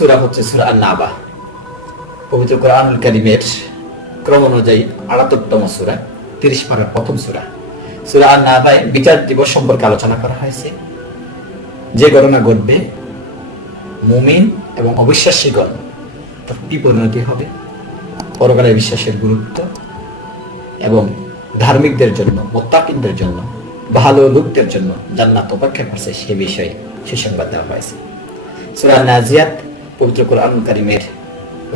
সূরা হচ্ছে সূরা আন-নাবা। পবিত্র কোরআনুল কারীমের ক্রম অনুযায়ী ৭৮তম সূরা, ৩০ পারার প্রথম সূরা। সূরা আন-নাবায় বিচার দিবস সম্পর্কে আলোচনা করা হয়েছে। যে ঘটনা ঘটবে মুমিন এবং অবিশ্বাসীগণ তার কি পরিণতি হবে, পরকালের বিশ্বাসের গুরুত্ব এবং ধার্মিকদের জন্য, মুত্তাকিনদের জন্য, ভালো লোকদের জন্য জান্নাত অপেক্ষা করছে সে বিষয়ে সুসংবাদ দেওয়া হয়েছে। সূরা আন-নাজিয়াত পবিত্র কোরআনুল কারীমের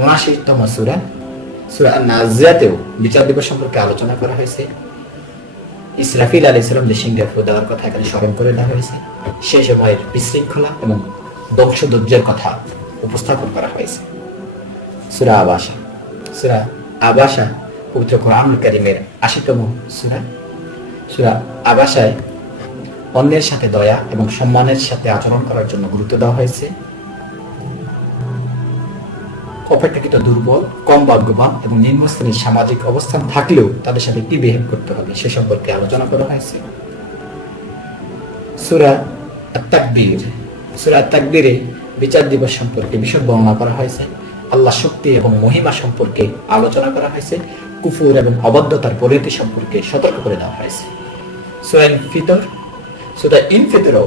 ৭৯তম সূরা। সূরা আন-নাজিয়াতেও বিচার দিবস সম্পর্কে আলোচনা করা হয়েছে। ইসরাফিল আলাইহিস সালাম যে সিংহে ফু দেওয়ার কথা এখানে স্মরণ করে দেওয়া হয়েছে। সেই সময়ের বিশৃঙ্খলা এবং ধ্বংসযজ্ঞের কথা উপস্থাপন করা হয়েছে। সূরা আবাসা। সূরা আবাসা পবিত্র কোরআনুল কারীমের ৮০তম সূরা। সূরা আবাসায় অন্যের সাথে দয়া এবং সম্মানের সাথে আচরণ করার জন্য গুরুত্ব দেওয়া হয়েছে। অপেক্ষাকৃত দুর্বল, কম ভাগ্যবান এবং নিম্ন শ্রেণীর সামাজিক অবস্থান থাকলেও তাদের সাথে কি বিহেভ করতে হবে সে সম্পর্কে আলোচনা করা হয়েছে। সূরা আত-তাকবীর। সূরা আত-তাকবীরে বিচার দিবস সম্পর্কে বিশদ বর্ণনা করা হয়েছে। আল্লাহ শক্তি এবং মহিমা সম্পর্কে আলোচনা করা হয়েছে। কুফর এবং অবাধ্যতার পরিণতি সম্পর্কে সতর্ক করে দেওয়া হয়েছে। সূরা ইনফিতর। সূরা ইনফিতরও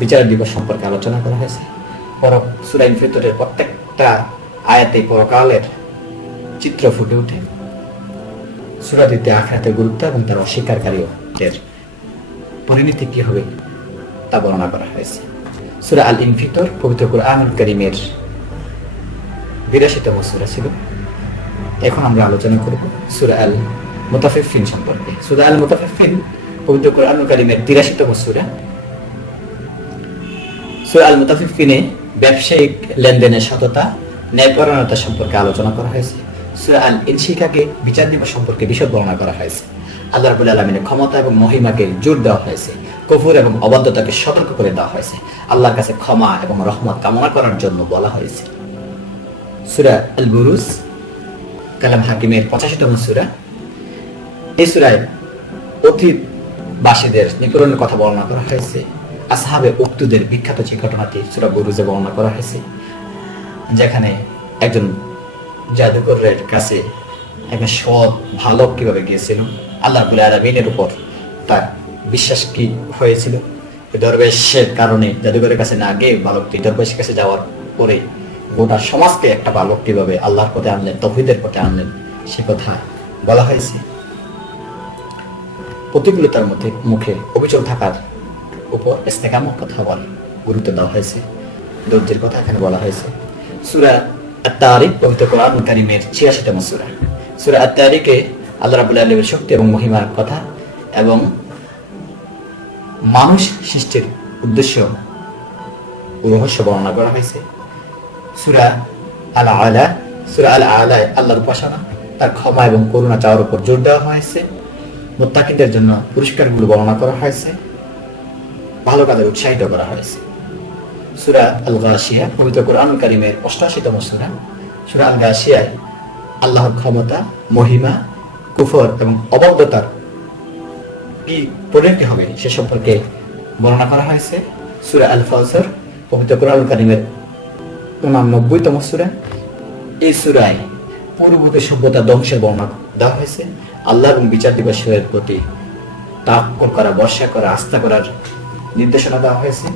বিচার দিবস সম্পর্কে আলোচনা করা হয়েছে। সূরা ইনফিতরের প্রত্যেকটা আয়াতে পরকালের চিত্র ফুটে ওঠে। সূরাটিতে আখিরাতের গুরুত্ব এবং তার অস্বীকারীদের পরিণতি কি হবে তা বর্ণনা করা হয়েছে। সূরা আল ইনফিতর পবিত্র কোরআনুল কারীমের ৮২তম সূরা ছিল। এখন আমরা আলোচনা করব সূরা আল মুতাফফিফিন সম্পর্কে। সূরা আল মুতাফফিফিন পবিত্র কোরআনুল কারীমের ৮৩তম সূরা। সূরা আল মুতাফফিফিনে ব্যবসায়িক লেনদেনের সততা, ন্যায়পরায়ণতা সম্পর্কে আলোচনা করা হয়েছে। সূরা আল ইনশিকাকে বিচার দিবস সম্পর্কে বিশদ বর্ণনা করা হয়েছে। আল্লাহ রাব্বুল আলামিনের ক্ষমতা এবং মহিমাকে জোর দেওয়া হয়েছে। কুফর এবং অবাধ্যতাকে সতর্ক করে দেওয়া হয়েছে। আল্লাহর কাছে ক্ষমা এবং রহমত কামনা করার জন্য বলা হয়েছে। সূরা আল বুরুজ কালাম হাকিমের ৮৫তম সূরা। এই সূরায় অতীতবাসীদের নিপীড়নের কথা বর্ণনা করা হয়েছে। আসহাবে উখদুদের বিখ্যাত যে ঘটনাটি সূরা বুরুজে বর্ণনা করা হয়েছে, যেখানে একজন জাদুকরের কাছে একটা সৎ ভালক কিভাবে গিয়েছিল, আল্লাহ রাব্বুল আলামিনের উপর তার বিশ্বাস কি হয়েছিল। দরবেশের কারণে জাদুকরের কাছে না গিয়ে বালকটি দরবেশের কাছে যাওয়ার পরে গোটা সমাজকে একটা বালক কিভাবে আল্লাহর পথে আনলেন, তাওহীদের পথে আনলেন সে কথা বলা হয়েছে। প্রতিকূলতার মুখে অবিচল থাকার উপর ইস্তেকামত কথা গুরুত্ব দেওয়া হয়েছে। ধৈর্যের কথা এখানে বলা হয়েছে। সূরা আত-তারিক পবিত্র কোরআনুল কারীমের ৮৬তম সূরা। সূরা আত-তারিকে আল্লাহ রাব্বুল আলামিনের শক্তি এবং মহিমার কথা এবং মানুষ সৃষ্টির উদ্দেশ্য ও রহস্য বর্ণনা করা হয়েছে। সূরা আল আলা। সূরা আল আলায় আল্লাহর উপাসনা, তার ক্ষমা এবং করুণা চাওয়ার উপর জোর দেওয়া হয়েছে। মুত্তাকিনদের জন্য পুরস্কারগুলো বর্ণনা করা হয়েছে। ভালো কাজে উৎসাহিত করা হয়েছে। সূরা আল গাশিয়া পবিত্র কোরআনুল কারীমের ৮৮তম সূরা। সূরা আল গাশিয়ায় আল্লাহর ক্ষমতা, মহিমা, কুফর এবং অবাধ্যতার কি পরিণতি হবে সে সম্পর্কে বর্ণনা করা হয়েছে। সূরা আল ফাজর পবিত্র কোরআনুল কারীমের ৮৯তম সূরা। এই সূরায় পূর্ববর্তী সভ্যতা ধ্বংসের বর্ণনা দেওয়া হয়েছে। আল্লাহ এবং বিচার দিবসের প্রতি তাওয়াক্কুল করা, ভরসা করা, আস্থা করার নির্দেশনা দেওয়া হয়েছে।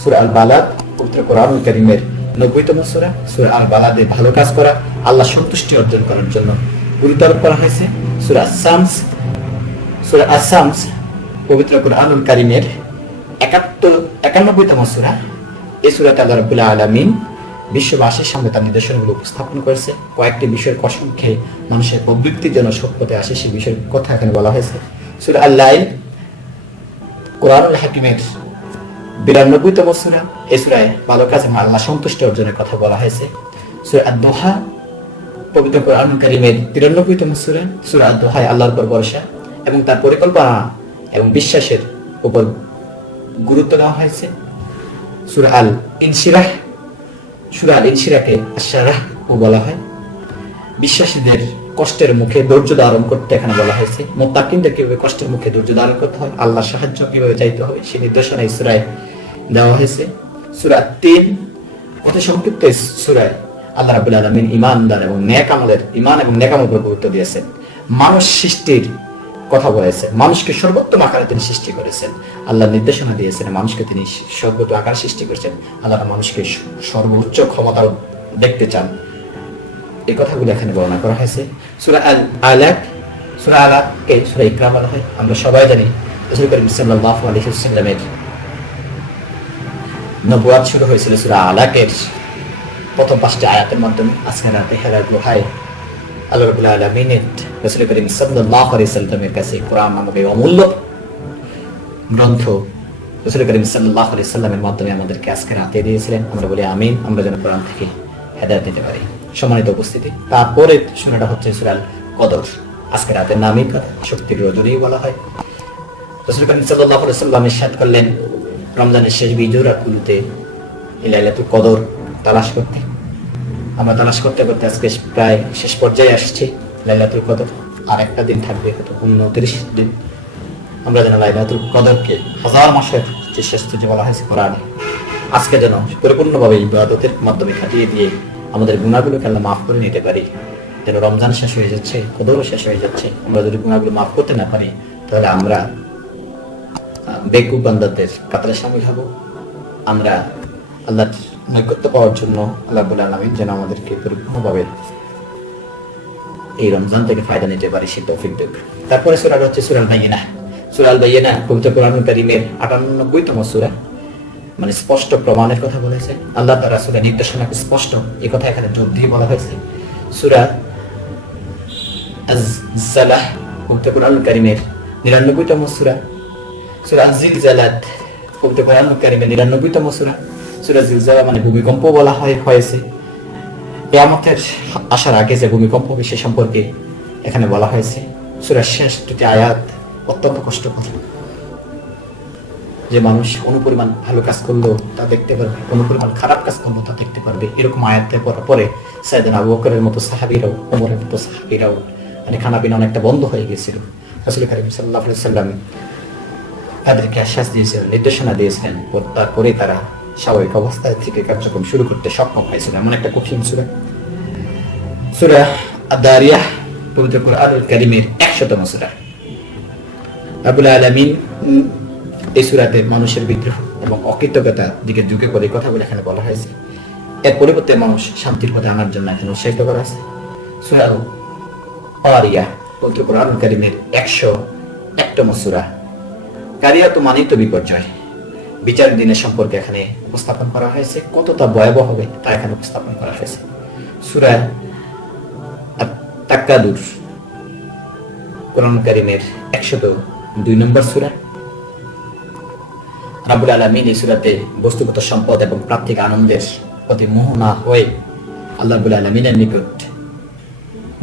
সূরা আল বালাদ পবিত্র কোরআনুল কারীমের ৯০তম সূরা। সূরা আল বালাদে ভালো কাজ করা, আল্লাহ সন্তুষ্টি অর্জন করার জন্য গুরুত্ব আরোপ করা হয়েছে। সূরা আস-শামস। সূরা আস-শামস পবিত্র কোরআনুল কারীমের ৯১তম সূরা। এই সূরাতে আল্লাহ রাব্বুল আলামিন বিশ্ববাসীর সামনে তার নিদর্শনগুলো উপস্থাপন করেছে। কয়েকটি বিষয়ের কসম খেয়ে মানুষের প্রবৃত্তির জন্য সত্যতে আসে সেই বিষয়ের কথা এখানে বলা হয়েছে। সূরা আল-লাইল কোরআনুল হাকিমের ৯২তম সূরা। এই সূরায় ভালো কাজ এবং আল্লাহ সন্তুষ্টি অর্জনের কথা বলা হয়েছে। সূরা আদ-দোহা পবিত্র কোরআনুল কারীমের ৯৩তম সূরা। সূরা আদ-দোহায় আল্লাহর উপর ভরসা এবং তার পরিকল্পনা এবং বিশ্বাসের উপর গুরুত্ব দেওয়া হয়েছে। সূরা আল ইনশিরাহ। সূরা আল ইনশিরাহকে আশ-শারাহ ও বলা হয়। বিশ্বাসীদের কষ্টের মুখে ধৈর্য ধারণ করতে এখানে বলা হয়েছে। মুত্তাকিনদের কিভাবে কষ্টের মুখে ধৈর্য ধারণ করতে হয়, আল্লাহর সাহায্য কিভাবে চাইতে হবে সেই নির্দেশনা এই সূরায় দেওয়া হয়েছে। সূরা তিন অতি সংক্ষিপ্ত সূরায় আল্লাহ রাব্বুল আলামিন ঈমানদার এবং নেক আমলের ঈমান এবং নেক আমলের উপর গুরুত্ব দিয়েছেন। মানুষ সৃষ্টির কথা বলেছেন, মানুষকে সর্বোত্তম আকারে তিনি সৃষ্টি করেছেন। আল্লাহ নির্দেশনা দিয়েছেন মানুষকে তিনি সর্বোত্তম আকারে সৃষ্টি করেছেন। আল্লাহ মানুষকে সর্বোচ্চ ক্ষমতা দেখতে চান। এই কথাগুলো এখানে বর্ণনা করা হয়েছে। সূরা আল-আলাক, সূরা আলাককে সূরা ইকরা বলা হয়। আমরা সবাই জানি রাসূল করিম সাল্লাল্লাহু আলাইহি ওয়াসাল্লামের নবুয়াত শুরু হয়েছিল সূরা আলাকের প্রথম 5টি আয়াতের মাধ্যমে। আজকে রাতে হেরার গুহায় আল্লাহ রাব্বুল আলামিন রাসূল করিম সাল্লাল্লাহু আলাইহি ওয়াসাল্লামের কাছে কোরআন নামক এই অমূল্য গ্রন্থ রাসূল করিম সাল্লাল্লাহু আলাইহি ওয়াসাল্লামের মাধ্যমে আমাদেরকে আজকে রাতে দিয়েছিলেন। আমরা বলি আমিন, আমরা যেন কোরআন থেকে হেদায়েত নিতে পারি। সম্মানিত উপস্থিতি, তারপরে সূরাটা হচ্ছে সূরা আল কদর। আজকে রাতের নামই শক্তির রজনী বলা হয়। রাসূল করিম সাল্লাল্লাহু আলাইহি ওয়াসাল্লাম ইরশাদ করলেন রমজানের শেষ বিজোড় রাতগুলোতে লাইলাতুল কদর তালাশ করতে। আমরা তালাশ করতে করতে আজকে প্রায় শেষ পর্যায়ে আসছি। লাইলাতুল কদর আর একটা দিন থাকবে, 29 দিন। আমরা যেন লাইলাতুল কদরকে হাজার মাসের যে শ্রেষ্ঠ যে বলা হয়েছে কোরআনে, আজকে যেন পরিপূর্ণভাবে ইবাদতের মাধ্যমে কাটিয়ে দিয়ে আমাদের গুনাহগুলোকে আল্লাহ মাফ করে নিতে পারি। যেন রমজান শেষ হয়ে যাচ্ছে, কদরও শেষ হয়ে যাচ্ছে, আমরা যদি গুনাহগুলো মাফ করতে না পারি তাহলে আমরা বেকুব বান্দাদের কাতারে শামিল হব। আমরা আল্লাহর নৈকট্য পাওয়ার জন্য আল্লাহ রাব্বুল আলামিন যেন আমাদেরকে পরিপূর্ণভাবে এই রমজান থেকে ফায়দা নিতে পারি সে তৌফিক দেন। তারপরে সূরা হচ্ছে সূরা আল বাইয়িনা। সূরা আল বাইয়িনা পবিত্র কোরআনুল কারীমের 98তম সূরা, মানে স্পষ্ট প্রমাণের কথা বলেছে। আল্লাহ তাআলা সূরা নির্দেশনাকে স্পষ্ট এই কথা এখানে জোর দিয়ে বলা হয়েছে। সূরা আজ-জালাহ পবিত্র কোরআনুল কারীমের 99তম সূরা। সূরা আজ-জিলজালাত পবিত্র কোরআনুল কারীমের 99তম সূরা। সূরা জিলজালা মানে ভূমিকম্প বলা হয়েছে। কিয়ামতের আসার আগে যে ভূমিকম্প হবে সে সম্পর্কে এখানে বলা হয়েছে। সূরার শেষ দুটি আয়াত অত্যন্ত কষ্টকর। যে মানুষ অনুপরিমাণ ভালো কাজ করলো তা দেখতে পারবে, অনুপরিমাণ খারাপ কাজ করলো তা দেখতে পারবে। এরকম আয়াতে পড়ার পরে সাইয়েদনা আবু বকরের মতো সাহাবীরাও, ওমরের মতো সাহাবীরাও মানে খানা পিনা অনেকটা বন্ধ হয়ে গেছিল। রাসূল কারীম সাল্লাল্লাহু আলাইহি ওয়াসাল্লাম তাদেরকে আশ্বাস দিয়েছিলেন, নির্দেশনা দিয়েছিলেন। তারপরে তারা স্বাভাবিক অবস্থায় থেকে কার্যক্রম শুরু করতে সক্ষম হয়েছিল। এমন একটা কঠিন সূরা। সূরা আদ-দারিয়াহ পবিত্র কোরআনুল কারীমের 100তম সূরা। রাব্বুল আলামিন এই সূরাতে মানুষের বিদ্রোহ এবং অকৃতজ্ঞতা দিকে ঝুঁকে পড়ে কথাগুলো এখানে বলা হয়েছে। এর পরিবর্তে মানুষ শান্তির পথে আনার জন্য এখানে উৎসাহিত করা হয়েছে। সূরা আল-কারিয়াহ পবিত্র কোরআনুল কারীমের 101তম সূরা। কারিয়া তো মানেই তো বিপর্যয়। বিচার দিনের সম্পর্কে এখানে উপস্থাপন করা হয়েছে, কতটা ভয়াবহ হবে তা এখানে উপস্থাপন করা হয়েছে। সূরা আত-তাকাদুর কোরআন কারীমের 102 নম্বর সূরা। রাব্বুল আলামিন এই সূরাতে বস্তুগত সম্পদ এবং প্রাপ্তিক আনন্দের প্রতি মোহ না হয়ে আল্লাহ রাব্বুল আলামিনের নিকট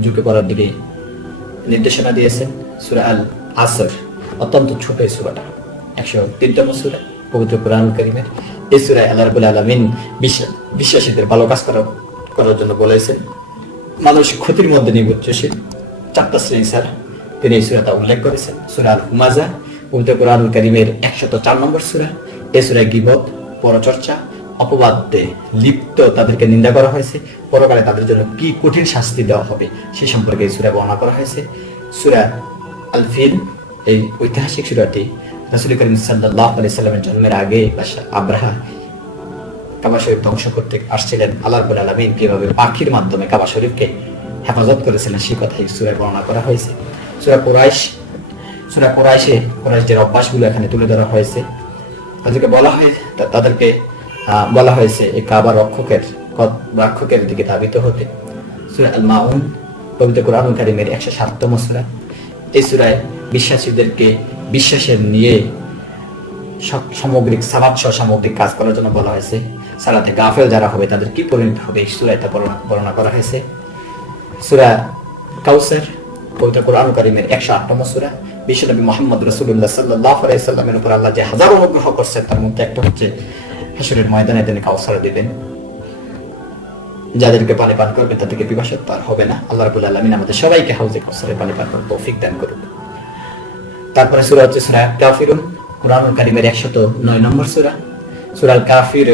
ঝুঁকে পড়ার দিকে নির্দেশনা দিয়েছেন। সূরা আল আসর অত্যন্ত ছোট এই সূরাটা, 103তম সূরা পবিত্র কোরআনুল কারীমের। এই সূরায় আল্লাহ রাব্বুল আলামিন বিশ্বাসীদের ভালো কাজ করার জন্য বলেছেন। মানুষ ক্ষতির মধ্যে নিমজ্জিত 4টা শ্রেণী ছাড়া তিনি এই সূরাটা উল্লেখ করেছেন। সূরা আল হুমাযা পবিত্র কোরআনুল কারীমের 104 নম্বর সূরা। এই সূরায় গীবত, পরচর্চা, অপবাদে লিপ্ত তাদেরকে নিন্দা করা হয়েছে। পরকালে তাদের জন্য কি কঠিন শাস্তি দেওয়া হবে সে সম্পর্কে এই সূরা বর্ণনা করা হয়েছে। সূরা আল ফিল এই ঐতিহাসিক সূরাটি রাসূল করিম সাল্লাল্লাহু আলাইহি সাল্লামের জন্মের আগে আব্রাহা কাবা শরীফ ধ্বংস করতে আসছিলেন। আল্লাহ রাব্বুল আলামিন কিভাবে পাখির মাধ্যমে কাবা শরীফকে হেফাজত করেছিলেন সেই কথাই সূরায় বর্ণনা করা হয়েছে। সূরা কুরাইশের অভ্যাসগুলো এখানে তুলে ধরা হয়েছে। তাদেরকে বলা হয়েছে এই কাবা রক্ষকের দিকে ধাবিত হতে। সূরা আল মাউন পবিত্র কোরআনুল কারীমের 107তম সূরা। এই সূরায় বিশ্বাসীদেরকে বিশ্বাসের নিয়ে সামগ্রিক সামগ্রিক কাজ করার জন্য বলা হয়েছে। সালাতে গাফেল যারা হবে তাদের কি পরিণত হবে এই সূরায় তা বর্ণনা করা হয়েছে। সূরা কাউসার পবিত্র কোরআনুল কারীমের 108তম সূরা। বিশ্বনবী মুহাম্মদ রাসূলুল্লাহ সাল্লাল্লাহু আলাইহি সাল্লামের উপর আল্লাহ যে হাজার অনুগ্রহ করছেন তার মধ্যে একটা হচ্ছে হাশরের ময়দানে তিনি কাউসার দিবেন। যাদেরকে পানি পান করবে তাদেরকে পিপাসা তার হবে না। আল্লাহ রাব্বুল আলামিন আমাদের সবাইকে হাউজে কাউসারে পানি পান করার তৌফিক দান করুন। তারপরে সূরা হচ্ছে সূরা কাফিরুন কোরআনুল কারীমের 109 নম্বর সূরা। সূরা আল কাফির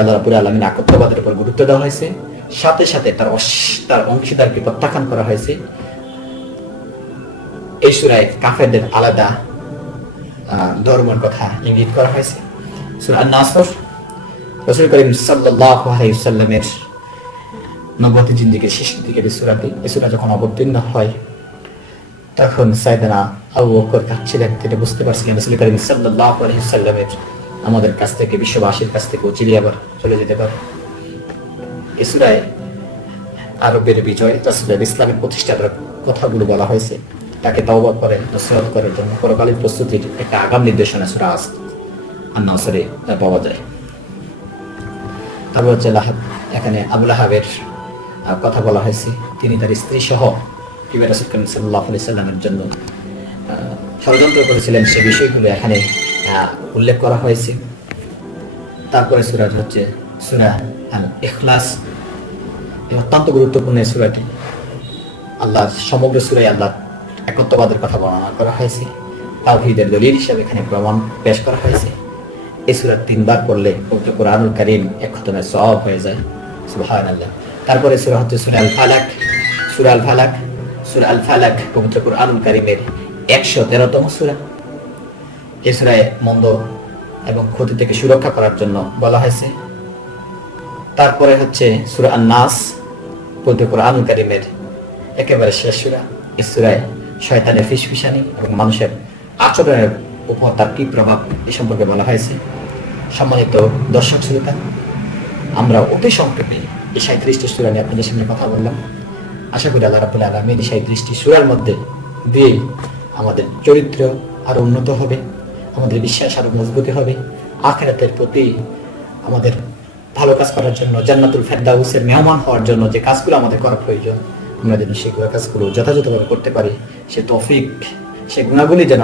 আল্লাহ রাব্বুল আলামিন একত্ববাদের উপর গুরুত্ব দেওয়া হয়েছে, সাথে সাথে তার অংশীদারকে প্রত্যাখ্যান করা হয়েছে। এই সূরায় কাফেরদের আলাদা ধর্মের কথা ইঙ্গিত করা হয়েছে। সূরা আন-নাসর রাসূল করিম সাল্লাল্লাহু আলাইহি ওয়াসাল্লামের নবুয়তি জিন্দেগীর শেষের দিকে এই সূরা যখন অবতীর্ণ হয়, তখন সাইয়েদনা আবু বকর কাঁদছিলেন। তিনি বুঝতে পারছিলেন রাসূল করিম সাল্লাল্লাহু আলাইহি ওয়াসাল্লামের আমাদের কাছ থেকে, বিশ্ববাসীর কাছ থেকে চিরে আবার চলে যেতে পারে। এই সূরায় আরবের বিজয়, রাসূলের ইসলামের প্রতিষ্ঠার কথাগুলো বলা হয়েছে। তাকে তওবা করে নসরত করার জন্য পরকালীন প্রস্তুতির একটা আগাম নির্দেশনা সূরা আন-নাসরে পাওয়া যায়। তারপর হচ্ছে এখানে আবু লাহাবের কথা বলা হয়েছে। তিনি তার স্ত্রী সহ কিভাবে রাসূল করিম সাল্লাল্লাহু আলাইহি ওয়াসাল্লামের জন্য ষড়যন্ত্র করেছিলেন, সে বিষয়গুলো এখানে উল্লেখ করা হয়েছে। তারপরে সূরা হচ্ছে সূরা আল ইখলাস। অত্যন্ত গুরুত্বপূর্ণ এই সূরাটি। আল্লাহর সমগ্র সূরায় আল্লাহ একত্ববাদের কথা বর্ণনা করা হয়েছে, তাওহীদের দলিল হিসেবে এখানে প্রমাণ পেশ করা হয়েছে। এই সূরা 3 বার পড়লে পবিত্র কোরআনুল কারীম এক খতমে সওয়াব হয়ে যায়। সুবহানাল্লাহ। তারপরে সূরা হচ্ছে সূরা আল ফালাক। সূরা আল ফালাক পবিত্র কোরআনুল কারীমের 113তম সূরা। এই সূরায় মন্দ এবং ক্ষতি থেকে সুরক্ষা করার জন্য বলা হয়েছে। তারপরে হচ্ছে সূরা আন-নাস পবিত্র কোরআনুল কারীমের একেবারে শেষ সূরা। এই সূরায় শয়তানের ফিসফিসানি এবং মানুষের আচরণের উপর তার কি প্রভাব এই সম্পর্কে বলা হয়েছে। সম্মানিত দর্শক শ্রোতা, আমরা অতি সংক্ষেপে এই 37টি সূরা নিয়ে আপনাদের সামনে কথা বললাম। আশা করি আল্লাহ রাব্বুল আলামিন এই 37টি সূরার মধ্যে দিয়ে আমাদের চরিত্র আরো উন্নত হবে, আমাদের বিশ্বাস আরো মজবুত হবে, আখিরাতের প্রতি আমাদের ভালো কাজ করার জন্য, জান্নাতুল ফেরদাউসের মেহমান হওয়ার জন্য যে কাজগুলো আমাদের করা প্রয়োজন, আমরা যেন সেই কাজগুলো যথাযথভাবে করতে পারি, সে তৌফিক, সে গুণাগুলি যেন